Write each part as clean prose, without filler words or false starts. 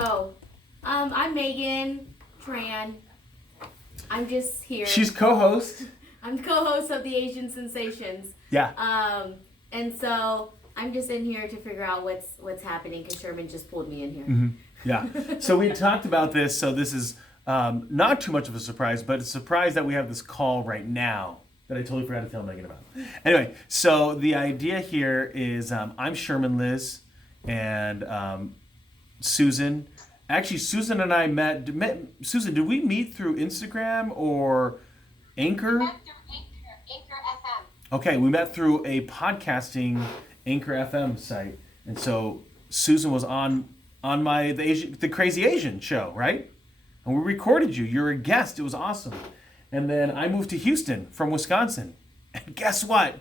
Oh, I'm Megan Tran. I'm just here. She's co-host. I'm co-host of the Asian Sensations. Yeah. And so I'm just in here to figure out what's happening because Sherman just pulled me in here. Mm-hmm. Yeah. So we talked about this. So this is not too much of a surprise, but it's a surprise that we have this call right now that I totally forgot to tell Megan about. Anyway, so the idea here is I'm Sherman Liz and Susan. Actually, Susan and I met. Susan, did we meet through Instagram or Anchor? We met through Anchor FM. Okay, we met through a podcasting Anchor FM site, and so Susan was on the Crazy Asian show, right? And we recorded you. You're a guest. It was awesome. And then I moved to Houston from Wisconsin, and guess what?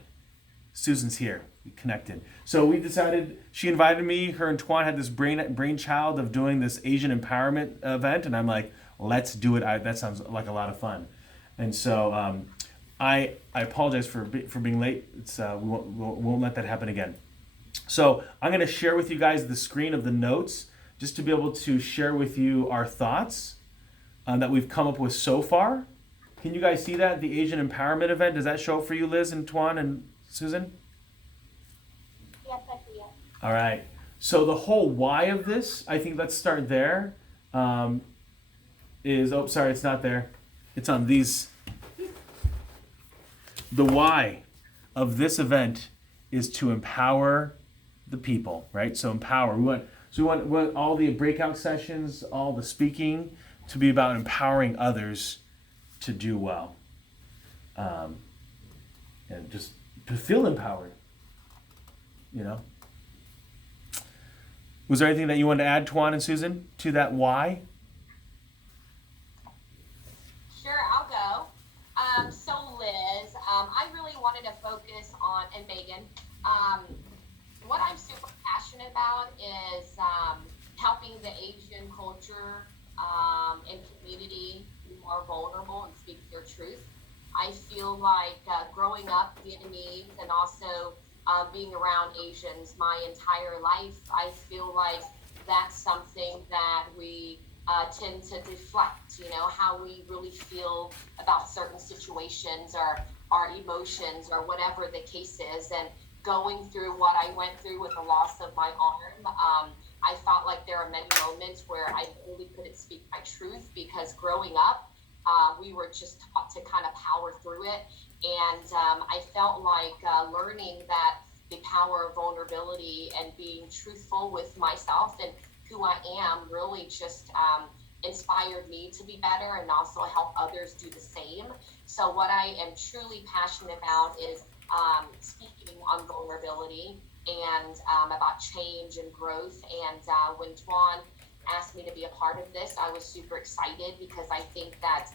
Susan's here. We connected. So we decided, she invited me, her and Tuan had this brainchild of doing this Asian empowerment event, and I'm like, let's do it. That sounds like a lot of fun. And so I apologize for being late. It's we won't let that happen again. So I'm going to share with you guys the screen of the notes just to be able to share with you our thoughts that we've come up with so far. Can you guys see that? The Asian Empowerment event, does that show up for you, Liz and Tuan and Susan? Yes, I see it. All right. So the whole why of this, I think let's start there. Sorry, it's not there. It's on these. The why of this event is to empower the people, right? So empower. We want all the breakout sessions, all the speaking to be about empowering others to do well, and just to feel empowered. You know. Was there anything that you wanted to add, Tuan and Susan, to that why? Sure, I'll go. So Liz, I really wanted to focus on, and Megan, what I'm super passionate about is helping the Asian culture and community be more vulnerable and speak their truth. I feel like growing up Vietnamese and also being around Asians my entire life, I feel like that's something that we tend to deflect, how we really feel about certain situations or our emotions or whatever the case is. And going through what I went through with the loss of my arm, I felt like there are many moments where I really couldn't speak my truth because growing up, we were just taught to kind of power through it. And I felt like learning that the power of vulnerability and being truthful with myself and who I am really just inspired me to be better and also help others do the same. So what I am truly passionate about is speaking on vulnerability and about change and growth. And when Tuan asked me to be a part of this, I was super excited because I think that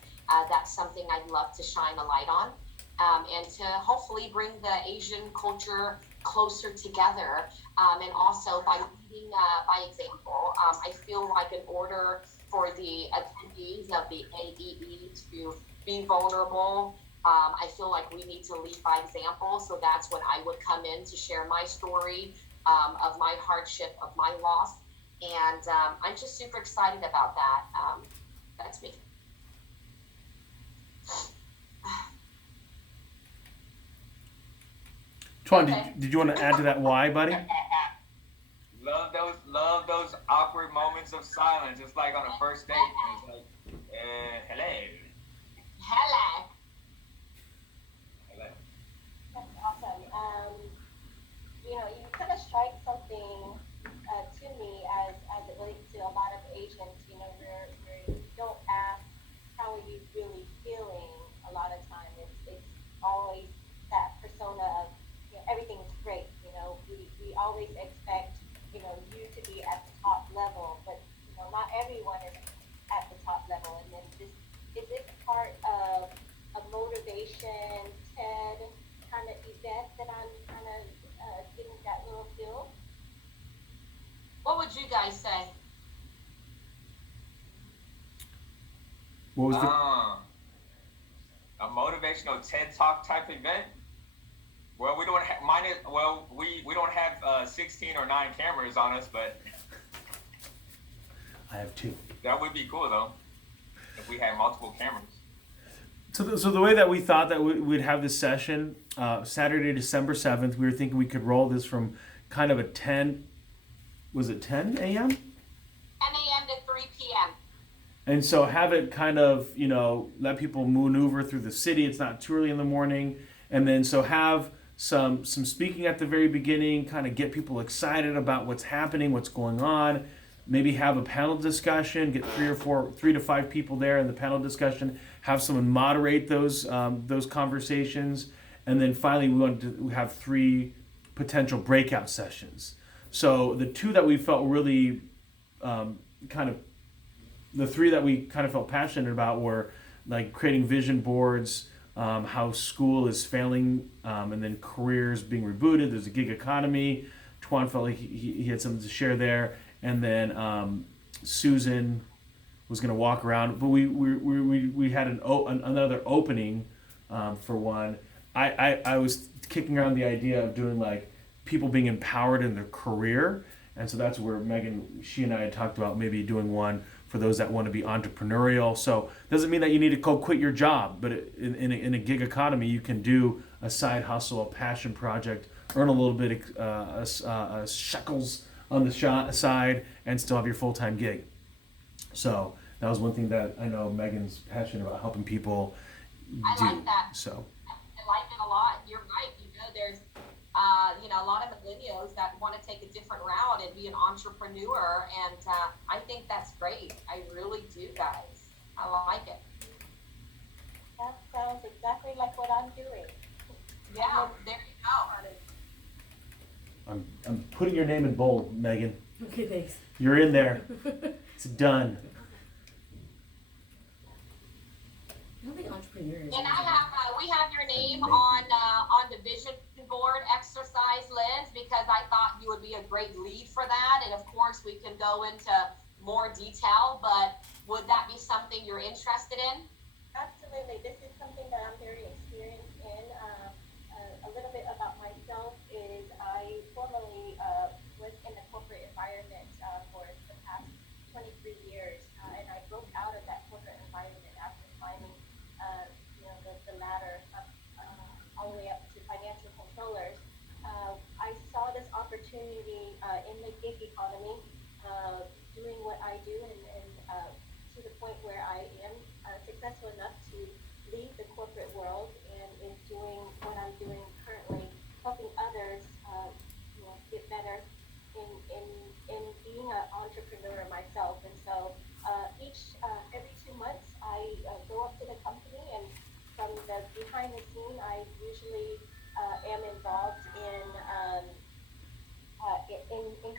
that's something I'd love to shine a light on and to hopefully bring the Asian culture closer together, and also by leading by example. I feel like in order for the attendees of the AEE to be vulnerable, I feel like we need to lead by example. So that's when I would come in to share my story of my hardship, of my loss, and I'm just super excited about that. That's me. Tuan, did you want to add to that why, buddy? Love those awkward moments of silence, just like on a first date. It's like, hello. Hello. Hello. That's awesome. You kind of strike something to me as it relates to a lot of Asians, where you don't ask how are you really feeling a lot of time. It's always that persona of everything is great. We always expect you to be at the top level, but not everyone is at the top level. And then is this part of a motivation TED kind of event that I'm kind of getting that little feel? What would you guys say? What was the... A motivational TED Talk type event? Well, we don't have we don't have 16 or 9 cameras on us, but I have 2. That would be cool though, if we had multiple cameras. So the way that we thought that we'd have this session, Saturday, December 7th, we were thinking we could roll this from kind of a 10, was it 10 a.m.? 10 a.m. to 3 p.m. And so have it kind of, let people maneuver through the city. It's not too early in the morning. And then so have some speaking at the very beginning, kind of get people excited about what's happening, what's going on. Maybe have a panel discussion, get 3 to 5 people there in the panel discussion, have someone moderate those conversations. And then finally we want to have 3 potential breakout sessions. So the 2 that we felt really the 3 that we kind of felt passionate about were like creating vision boards, how school is failing, and then careers being rebooted. There's a gig economy. Tuan felt like he had something to share there, and then Susan was going to walk around. But we had another opening for one. I was kicking around the idea of doing like people being empowered in their career, and so that's where Megan, she and I had talked about maybe doing one for those that want to be entrepreneurial. So doesn't mean that you need to go quit your job, but in a gig economy, you can do a side hustle, a passion project, earn a little bit of shekels on the side, and still have your full-time gig. So that was one thing that I know Megan's passionate about, helping people do. I like that. So I like it a lot. You're right. There's a lot of millennials that want to take a different route and be an entrepreneur, and I think that's great. I really do, guys. I like it. That sounds exactly like what I'm doing. Yeah, there you go. I'm putting your name in bold, Megan. Okay, thanks. You're in there. It's done. I don't think entrepreneurs. And we have your name on the vision board exercise, Liz, because I thought you would be a great lead for that. And of course, we can go into more detail, but would that be something you're interested in? Absolutely. This is something that I'm very experienced in. A little bit about myself is I formerly was in the corporate environment for the past 23 years, and I broke out of that corporate environment after climbing, the ladder up, all the way up to financial controllers. I saw this opportunity in the gig economy, doing what I do, and to the point where I am successful enough to leave the corporate world and is doing what I'm doing currently, helping others, get better in being an entrepreneur myself. And so every 2 months, I go up to the company, and from the behind the scene, I usually am involved in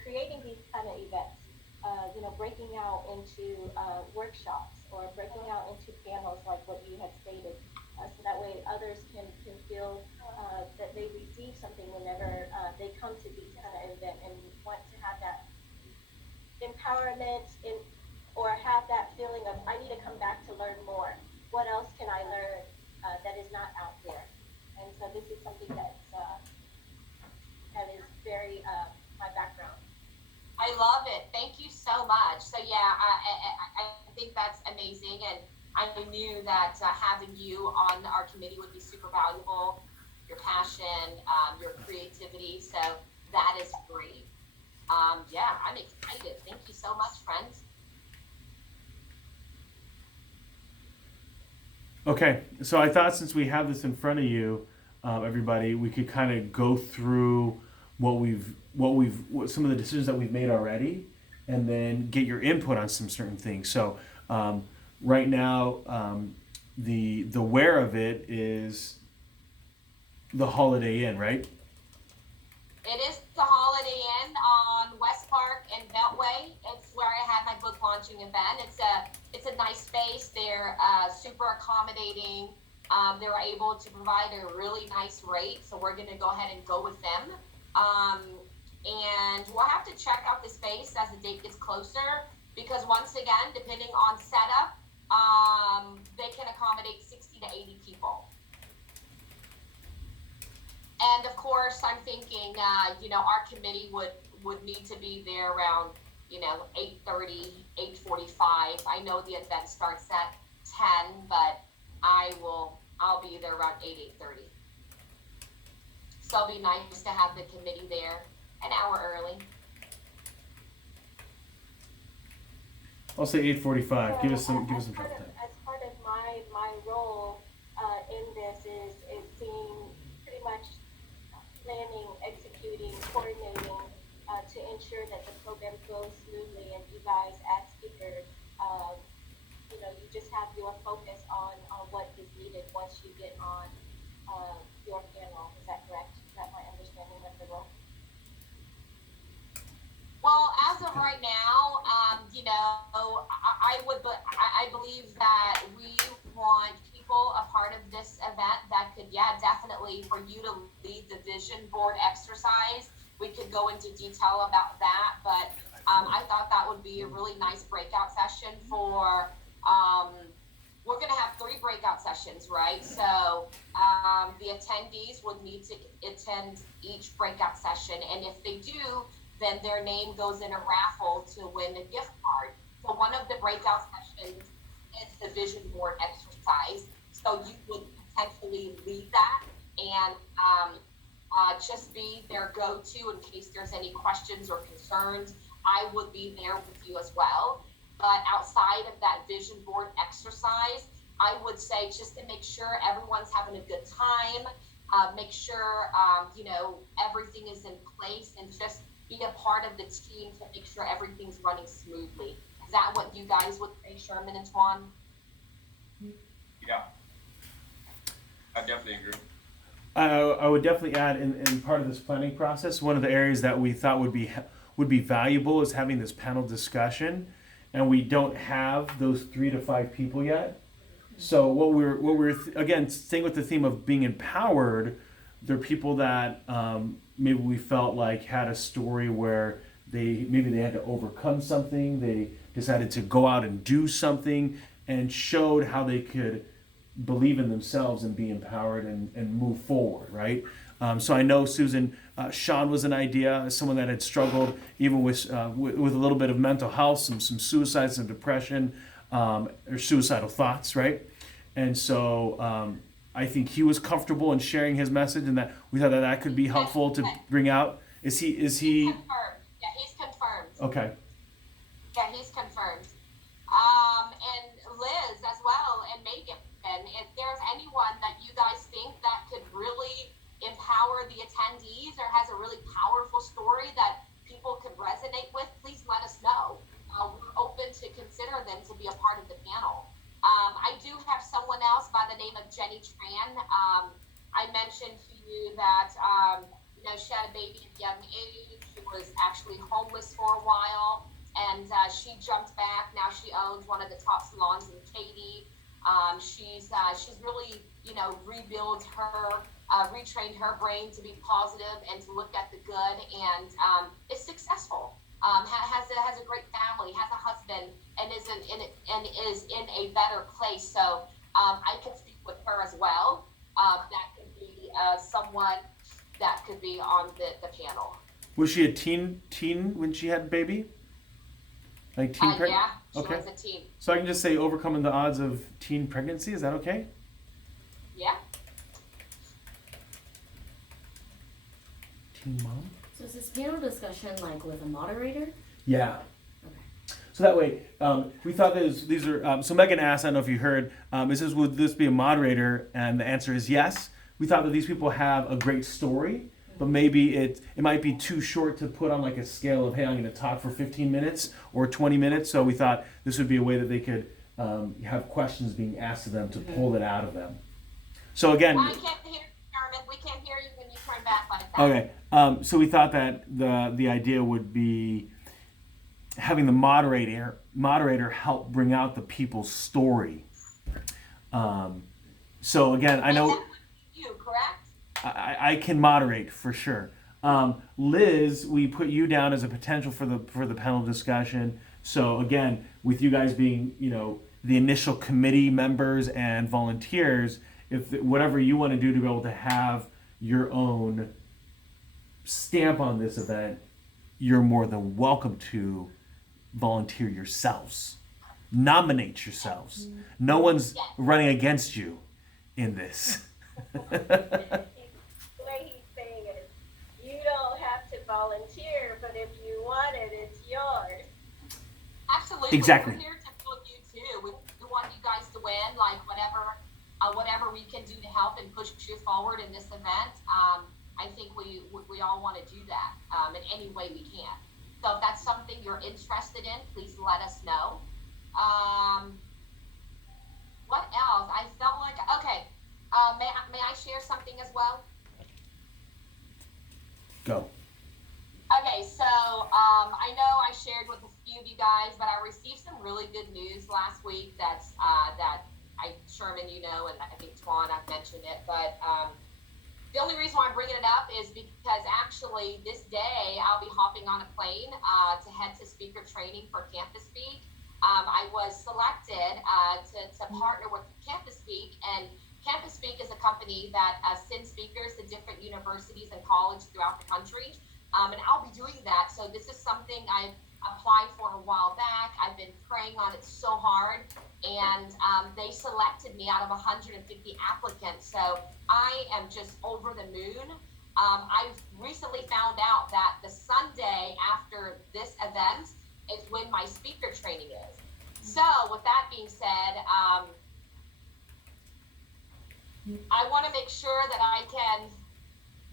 creating these kind of events. Breaking out into workshops or breaking out into panels like what you had stated, so that way others can feel that they receive something whenever they come to these kind of event and want to have that empowerment or have that feeling of I need to come back to learn more. What else can I learn that is not out there? And so this is something that is very my background. I love it. Thank you so much. So yeah, I think that's amazing, and I knew that having you on our committee would be super valuable. Your passion, your creativity. So that is great. Yeah, I'm excited. Thank you so much, friends. Okay, so I thought since we have this in front of you, everybody, we could kind of go through what some of the decisions that we've made already, and then get your input on some certain things. So right now, the where of it is the Holiday Inn, right? It is the Holiday Inn on West Park and Beltway. It's where I had my book launching event. It's a nice space. They're super accommodating. They were able to provide a really nice rate, so we're going to go ahead and go with them. And we'll have to check out the space as the date gets closer, because once again, depending on setup, they can accommodate 60 to 80 people. And of course, I'm thinking, our committee would need to be there around, 8:30, 8:50 8:45. I know the event starts at 10, but I'll be there around 8:30. So it'll be nice to have the committee there an hour early. I'll say 8:45. Give us some as travel part time. of, as part of my role in this is seeing pretty much planning, executing, coordinating to ensure that the program goes smoothly, and you guys as speakers, you just have your focus on what is needed once you get on your panel. Is that correct? Is that my understanding of the role? Well, as of right now, I believe that we want people a part of this event that could, definitely for you to lead the vision board exercise. We could go into detail about that, but I thought that would be a really nice breakout session for, we're gonna have 3 breakout sessions, right? So the attendees would need to attend each breakout session, and if they do, then their name goes in a raffle to win a gift card. So one of the breakout sessions is the vision board exercise. So you would potentially lead that and just be their go-to in case there's any questions or concerns. I would be there with you as well. But outside of that vision board exercise, I would say just to make sure everyone's having a good time, make sure, everything is in place, and just be a part of the team to make sure everything's running smoothly. Is that what you guys would say, Sherman and Twan? Yeah. I definitely agree. I would definitely add in part of this planning process, one of the areas that we thought would be valuable is having this panel discussion, and we don't have those 3 to 5 people yet. So what we're again staying with the theme of being empowered, there are people that maybe we felt like had a story where they had to overcome something, they decided to go out and do something, and showed how they could believe in themselves and be empowered and move forward, right? So I know, Susan, Sean was an idea, someone that had struggled even with a little bit of mental health, some suicide, some depression, or suicidal thoughts, right? And so I think he was comfortable in sharing his message, and that we thought that could be helpful to bring out. Is he? Confirmed. Yeah, he's confirmed. Okay. Yeah, he's confirmed. And Liz as well, and Megan. And if there's anyone that you guys think that could really empower the attendees or has a really powerful story that people could resonate with, please let us know. We're open to consider them to be a part of the panel. I do have someone else by the name of Jenny Tran. I mentioned to you that she had a baby at a young age. She was actually homeless for a while, and she jumped back. Now she owns one of the top salons in Katy. She's really, retrained her brain to be positive and to look at the good, and is successful. Has a great family, has a husband, and is in a better place. So I can speak with her as well. That could be someone that could be on the panel. Was she a teen when she had baby? Like teen pregnancy? Yeah, she Okay. was a teen. So I can just say overcoming the odds of teen pregnancy. Is that okay? Yeah. Teen mom? So is this panel discussion like with a moderator? Yeah. Okay. So that way, we thought these are. So Megan asked, I don't know if you heard, would this be a moderator? And the answer is yes. We thought that these people have a great story, but maybe it might be too short to put on like a scale of, hey, I'm going to talk for 15 minutes or 20 minutes. So we thought this would be a way that they could have questions being asked of them to pull it out of them. So again, I can't hear you, Carmen. We can't hear you when you turn back like that. okay. So we thought that the idea would be having the moderator help bring out the people's story. So again, I know. You, correct? I can moderate for sure. Liz, we put you down as a potential for the panel discussion. So again, with you guys being the initial committee members and volunteers, if whatever you want to do to be able to have your own stamp on this event, you're more than welcome to volunteer yourselves. Nominate yourselves. No one's running against you in this. The way he's saying it is, you don't have to volunteer, but if you want it, it's yours. Absolutely. Exactly. We're here to build you too. We want you guys to win, like whatever we can do to help and push you forward in this event. I think we all want to do that in any way we can. So if that's something you're interested in, please let us know. What else? I felt like, okay, may I share something as well? Go. Okay, so I know I shared with a few of you guys, but I received some really good news last week. That Sherman, you know, and I think Twan, I've mentioned it, but the only reason why I'm bringing it up is because actually this day I'll be hopping on a plane to head to speaker training for Campus Speak. I was selected to partner with Campus Speak, and Campus Speak is a company that sends speakers to different universities and colleges throughout the country. And I'll be doing that. So this is something I applied for a while back. I've been praying on it so hard, and they selected me out of 150 applicants. So I am just over the moon. I've recently found out that the Sunday after this event is when my speaker training is. So with that being said, I want to make sure that I can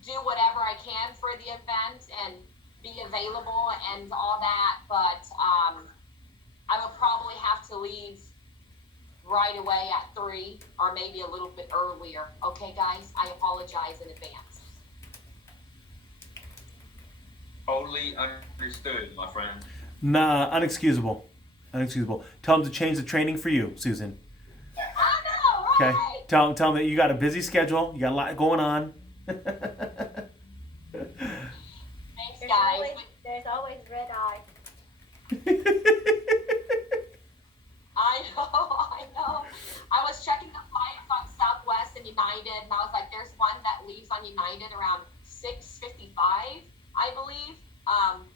do whatever I can for the event and be available and all that, but I will probably have to leave right away at 3 or maybe a little bit earlier. Okay, guys, I apologize in advance. Totally understood, my friend. Nah, unexcusable. Unexcusable. Tell them to change the training for you, Susan. I know, Okay? right? Tell them that you got a busy schedule. You got a lot going on. Thanks, There's guys. there's always red eye. I know. I was checking the flights on Southwest and United, and I was like, there's one that leaves on United around 6:55, I believe.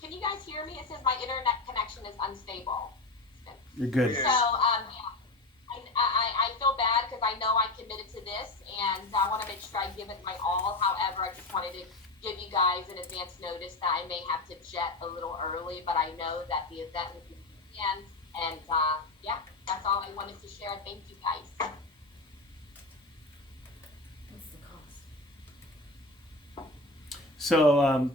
Can you guys hear me? It says my internet connection is unstable. You're good. So, I feel bad because I know I committed to this, and I want to make sure I give it my all. However, I just wanted to give you guys an advance notice that I may have to jet a little early, but I know that the event will be planned, and yeah, that's all I wanted to share. Thank you, guys. What's the cost? So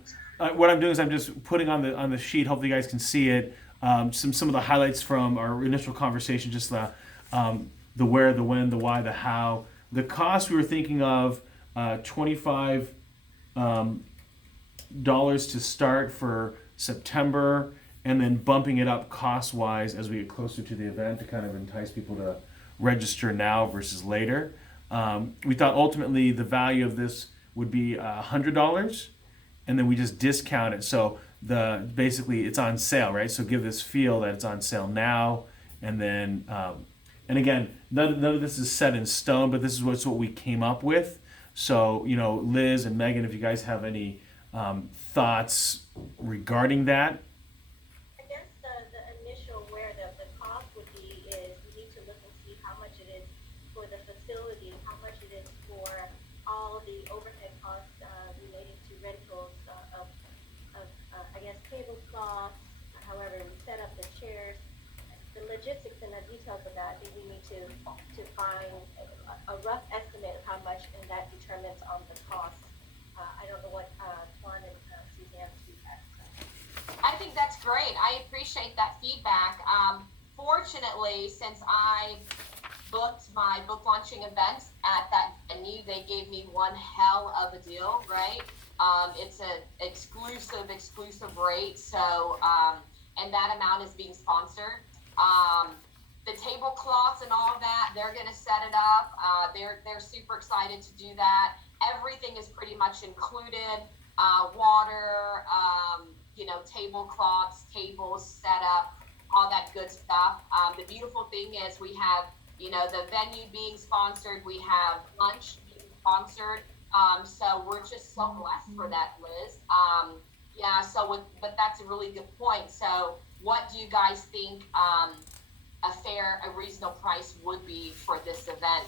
what I'm doing is I'm just putting on the sheet. Hopefully, you guys can see it. Some of the highlights from our initial conversation, just the where, the when, the why, the how. The cost we were thinking of $25 to start for September, and then bumping it up cost wise as we get closer to the event to kind of entice people to register now versus later. We thought ultimately the value of this would be $100, and then we just discount it. So basically it's on sale, right? So give this feel that it's on sale now, and then and again, none of this is set in stone, but this is what we came up with. So Liz and Megan, if you guys have any thoughts regarding that. I guess the initial where the cost would be is we need to look and see how much it is for the facility, how much it is for all the overhead costs relating to rentals of I guess tablecloths, however we set up the chairs, the logistics and the details of that. I think we need to find a rough estimate of how much, and that determines on the cost. I don't know what Twan and Suzanne's feedback. I think that's great. I appreciate that feedback. Fortunately, since I booked my book launching events at that venue, they gave me one hell of a deal, right? It's an exclusive rate. So, and that amount is being sponsored. The tablecloths and all of that, they're going to set it up. They're super excited to do that. Everything is pretty much included. Water, tablecloths, tables, set up, all that good stuff. The beautiful thing is we have, the venue being sponsored. We have lunch being sponsored. So we're just so blessed for that, Liz. But that's a really good point. So what do you guys think a reasonable price would be for this event?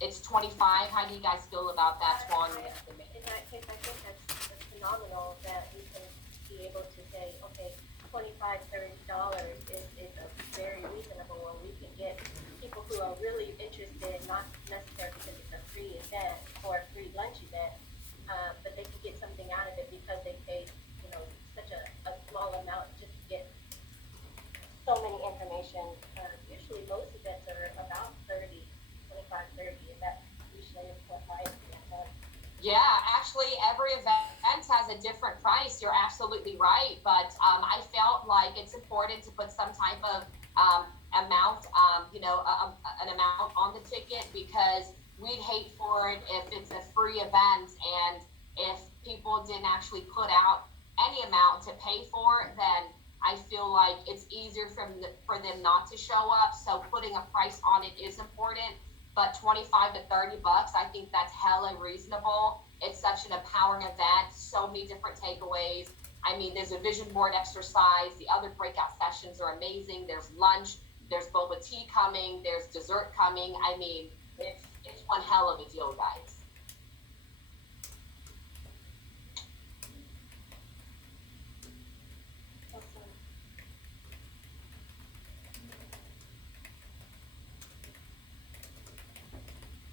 It's 25. How do you guys feel about that, Twan? In that case, I think that's phenomenal that we can be able to say, okay, $25, $30 is a very reasonable one. We can get people who are really interested, not necessarily because it's a free event or a free lunch event, but they can get something out of it because they paid, such a small amount just to get so many information. Usually most events are about 25, 30, and that's usually what my experience. Yeah, actually, every event has a different price. You're absolutely right, but I felt like it's important to put some type of amount, an amount on the ticket, because we'd hate for it if it's a free event and if people didn't actually put out any amount to pay for it, then I feel like it's easier for them not to show up. So putting a price on it is important. But 25 to 30 bucks, I think that's hella reasonable. It's such an empowering event, so many different takeaways. I mean, there's a vision board exercise. The other breakout sessions are amazing. There's lunch, there's boba tea coming, there's dessert coming. I mean, it's one hell of a deal, guys.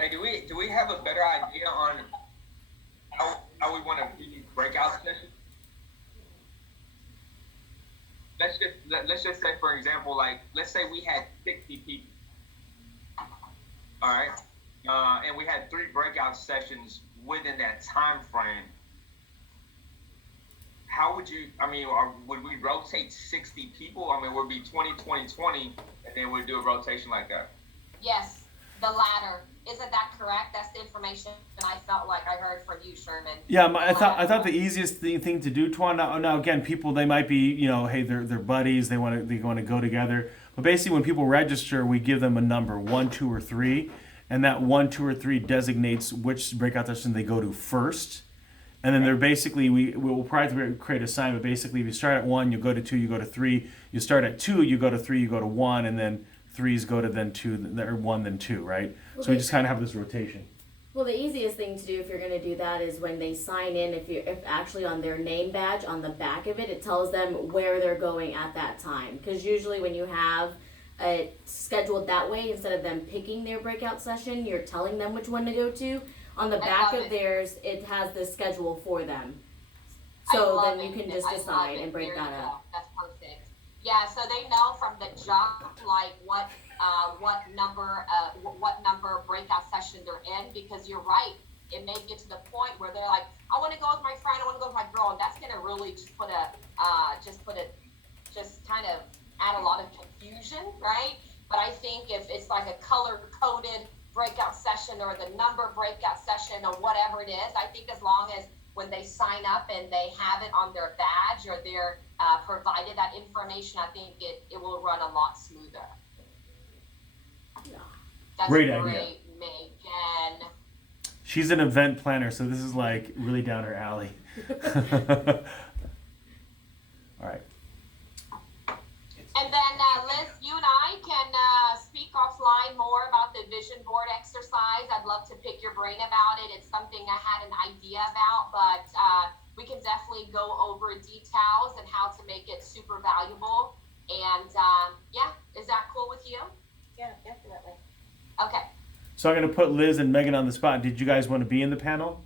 Hey, do we have a better idea on how we want to do these breakout sessions? Let's just say, for example, like, let's say we had 60 people, all right, and we had 3 breakout sessions within that time frame. How would you? I mean, would we rotate 60 people? I mean, would it be 20, 20, 20, and then we'd do a rotation like that? Yes, the latter. Isn't that correct? That's the information I felt like I heard from you, Sherman. Yeah, I thought the easiest thing to do, Twan. Now again, people, they might be, hey, they're buddies, they want to go together. But basically, when people register, we give them a number, 1, 2, or 3, and that 1, 2, or 3 designates which breakout session they go to first. And then they're basically, we'll probably create a sign, but basically, if you start at 1, you go to 2, you go to 3. You start at 2, you go to 3, you go to 1, and then 3s go to then 2, or 1, then 2, right? So we just kind of have this rotation. Well, the easiest thing to do if you're going to do that is when they sign in, if actually on their name badge on the back of it, it tells them where they're going at that time. Because usually when you have it scheduled that way, instead of them picking their breakout session, you're telling them which one to go to. On the back of theirs, it has the schedule for them. So then you can just decide and break that up. That's perfect. Yeah, so they know from the jump, like what number breakout session they're in, because you're right. It may get to the point where they're like, I want to go with my friend, I want to go with my girl, and that's gonna really just kind of add a lot of confusion, right? But I think if it's like a color-coded breakout session or the number breakout session or whatever it is, I think as long as when they sign up and they have it on their badge or they're provided that information, I think it will run a lot smoother. That's Great idea. Megan. She's an event planner, so this is like really down her alley. All right. And then Liz, you and I can speak offline more about the vision board exercise. I'd love to pick your brain about it. It's something I had an idea about, but we can definitely go over details and how to make it super valuable. And yeah, is that cool with you? Yeah, definitely. Okay. So I'm going to put Liz and Megan on the spot. Did you guys want to be in the panel?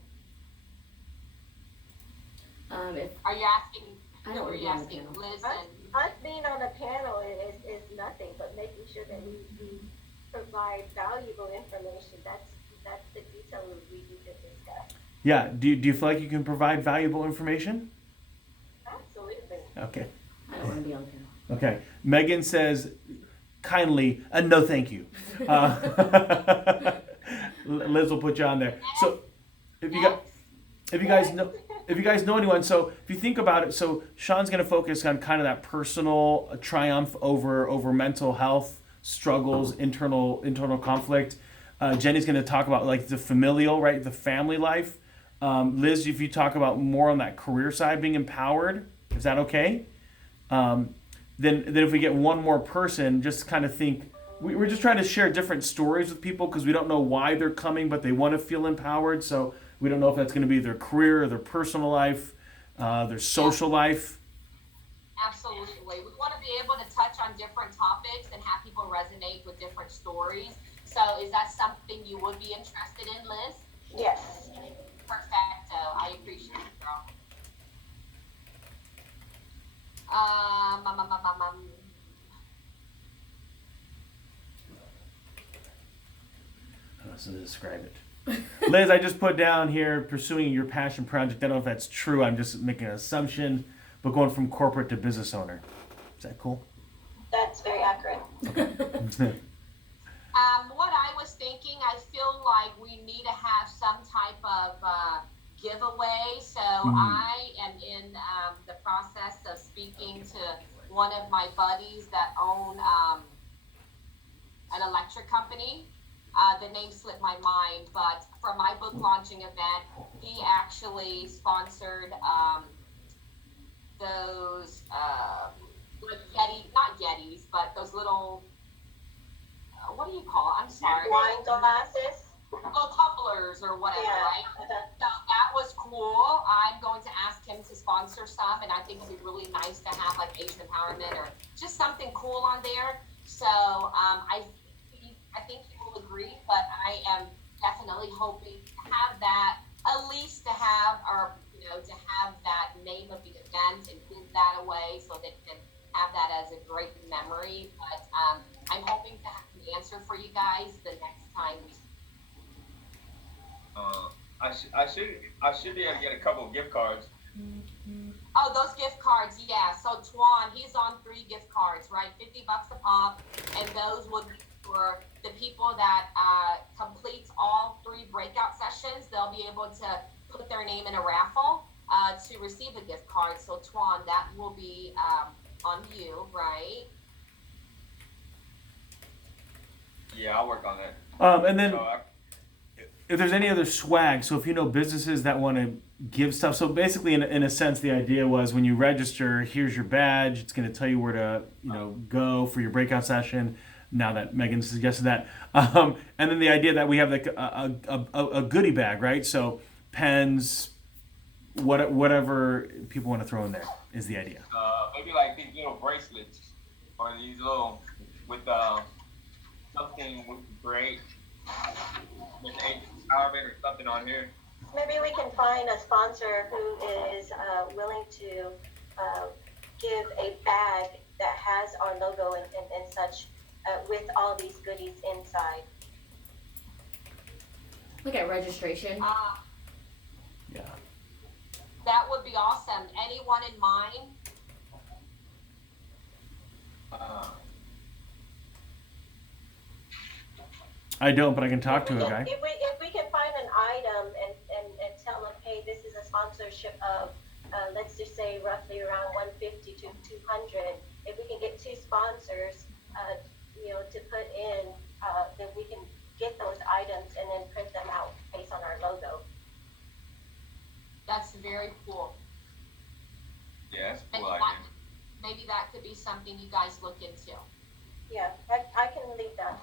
Are you asking? I don't Were you want to be asking on the panel. Liz and? Us being on the panel is nothing, but making sure that we provide valuable information. That's the detail we need to discuss. Yeah. Do you feel like you can provide valuable information? Absolutely. Okay. I don't want to be on the panel. Okay. Megan says kindly, no thank you. Liz will put you on there. So if you guys know anyone, so if you think about it, so Sean's going to focus on kind of that personal triumph over mental health struggles, internal conflict. Jenny's going to talk about like the familial, right, the family life. Liz, if you talk about more on that career side, being empowered, is that okay? then if we get one more person, just kind of think we're just trying to share different stories with people because we don't know why they're coming, but they want to feel empowered. So we don't know if that's going to be their career, or their personal life, their social life. Absolutely. We want to be able to touch on different topics and have people resonate with different stories. So is that something you would be interested in, Liz? Yes. Perfecto. I appreciate it, girl. How else to describe it? Liz, I just put down here pursuing your passion project. I don't know if that's true. I'm just making an assumption, but going from corporate to business owner. Is that cool? That's very accurate. What I was thinking, I feel like we need to have some type of giveaway. So I am in the process of speaking to one of my buddies that own an electric company. The name slipped my mind, but for my book launching event, he actually sponsored those like not Yetis, but those little what do you call it? I'm sorry. Wine glasses. Little tumblers or whatever, Yeah. right? So that was cool. I'm going to ask him to sponsor some, and I think it'd be really nice to have like Asian empowerment or just something cool on there. So I think he will agree, but I am definitely hoping to have that, at least to have, or to have that name of the event and give that away so they can have that as a great memory. But I'm hoping to have an answer for you guys the next time we. I should be able to get a couple of gift cards. Oh, those gift cards, yeah. So Tuan, he's on 3 gift cards, right? $50 a pop, and those would be for the people that complete all 3 breakout sessions. They'll be able to put their name in a raffle to receive a gift card. So Tuan, that will be on you, right? Yeah, I'll work on that. And then So if there's any other swag, so if you know businesses that want to give stuff, so basically in a sense the idea was when you register, here's your badge, it's going to tell you where to go for your breakout session, now that Megan suggested that, and then the idea that we have like a goodie bag, right? So pens, whatever people want to throw in there is the idea. maybe like these little bracelets or these little with something with great with empowerment or something on here. Maybe we can find a sponsor who is willing to give a bag that has our logo and such with all these goodies inside. Look at registration. Yeah. That would be awesome. Anyone in mind? I don't, but I can talk to a guy. If we can find an item and tell them, hey, this is a sponsorship of, let's just say roughly around 150 to 200. If we can get 2 sponsors, to put in, then we can get those items and then print them out based on our logo. That's very cool. Yeah, that's a Maybe cool that, idea. maybe that could be something you guys look into. Yeah, I can lead that.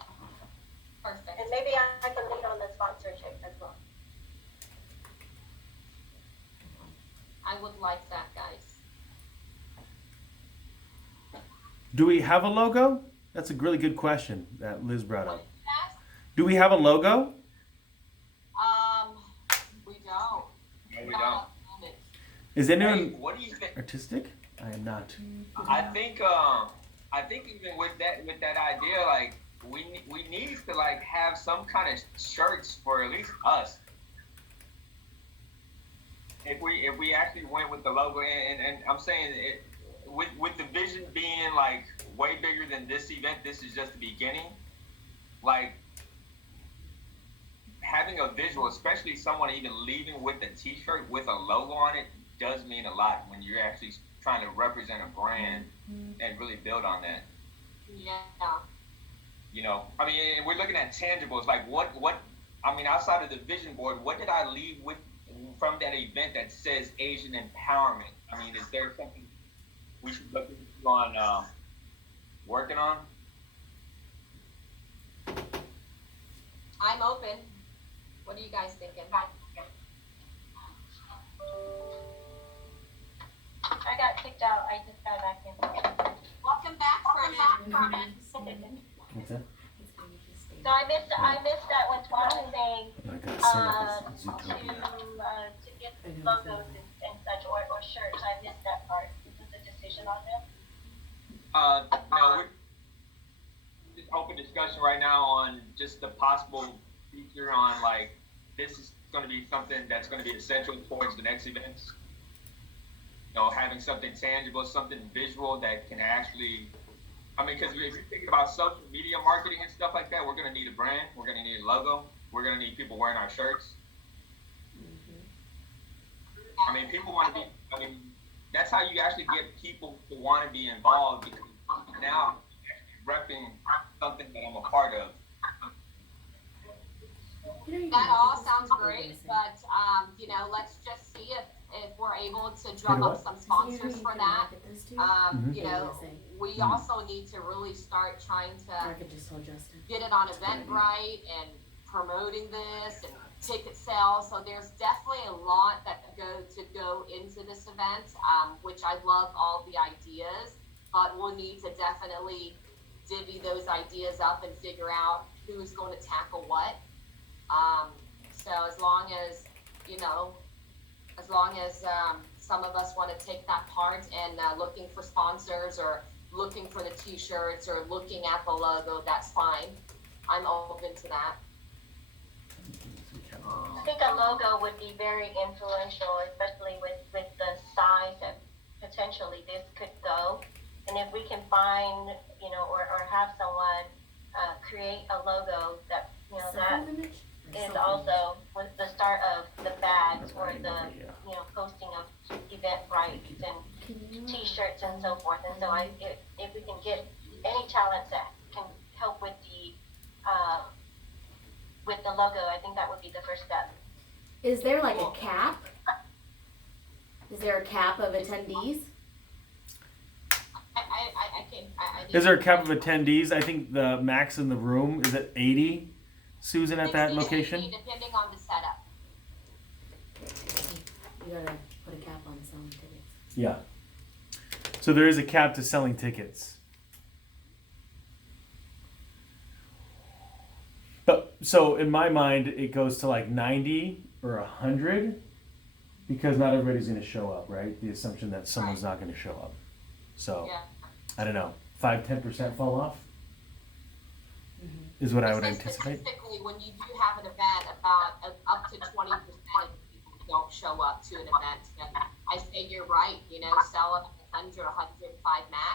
Perfect. And maybe I can lead on the sponsorship as well. I would like that, guys. Do we have a logo? That's a really good question that Liz brought What up. is that? Do we have a logo? We don't. No, we Not don't. at the moment. Is Hey, anyone what do you think? artistic? I am not. I think even with that idea, like we need to like have some kind of shirts for at least us. If we actually went with the logo and I'm saying it with the vision being like way bigger than this event, this is just the beginning. Like having a visual, especially someone even leaving with a T-shirt with a logo on it, does mean a lot when you're actually trying to represent a brand and really build on that. Yeah. I mean, we're looking at tangibles. Like what? I mean, outside of the vision board, what did I leave with from that event that says Asian empowerment? I mean, is there something we should look into on working on? I'm open. What are you guys thinking? I got kicked out. I just got back in. Welcome back, Ferdinand. What's that? So I missed that when Twan was saying I got to Zootopia. to get logos and such or shirts. I missed that part. Was the decision on them? No, we're just open discussion right now on just the possible feature on like this is going to be something that's going to be essential towards the next events. You know, having something tangible, something visual that can actually. I mean, because if you think about social media marketing and stuff like that, we're going to need a brand. We're going to need a logo. We're going to need people wearing our shirts. I mean, people want to be. I mean, that's how you actually get people to want to be involved because now I'm repping something that I'm a part of. That all sounds great, but you know, let's just see if we're able to drum up some sponsors for that. You know, we also need to really start trying I to could just tell Justin. get it on Eventbrite and promoting this and ticket sales. So there's definitely a lot that go into this event, which I love all the ideas, but we'll need to definitely divvy those ideas up and figure out who's going to tackle what. So as long as, you know, some of us want to take that part and looking for sponsors or looking for the t-shirts or looking at the logo, that's fine. I'm open to that. I think a logo would be very influential, especially with the size that potentially this could go. And if we can find, you know, or have someone create a logo that, you know, that is also with the start of the bags or the, you know, posting of Eventbrite and t-shirts and so forth. And so if we can get any talents that can help with the logo, I think that would be the first step. Is there like a cap? Is there a cap of attendees? Is there a cap of attendees? I think the max in the room is at 80. Susan, at that 60 to location? 80, depending on the setup. You gotta put a cap on selling tickets. Yeah. So there is a cap to selling tickets. But so in my mind, it goes to like 90 or 100 because not everybody's going to show up, right? The assumption that someone's not going to show up. So Yeah. I don't know, 5-10% fall off is what I would anticipate. Statistically, when you do have an event, about up to 20% of people don't show up to an event. And I say you're right. You know, sell up 100, 105 max.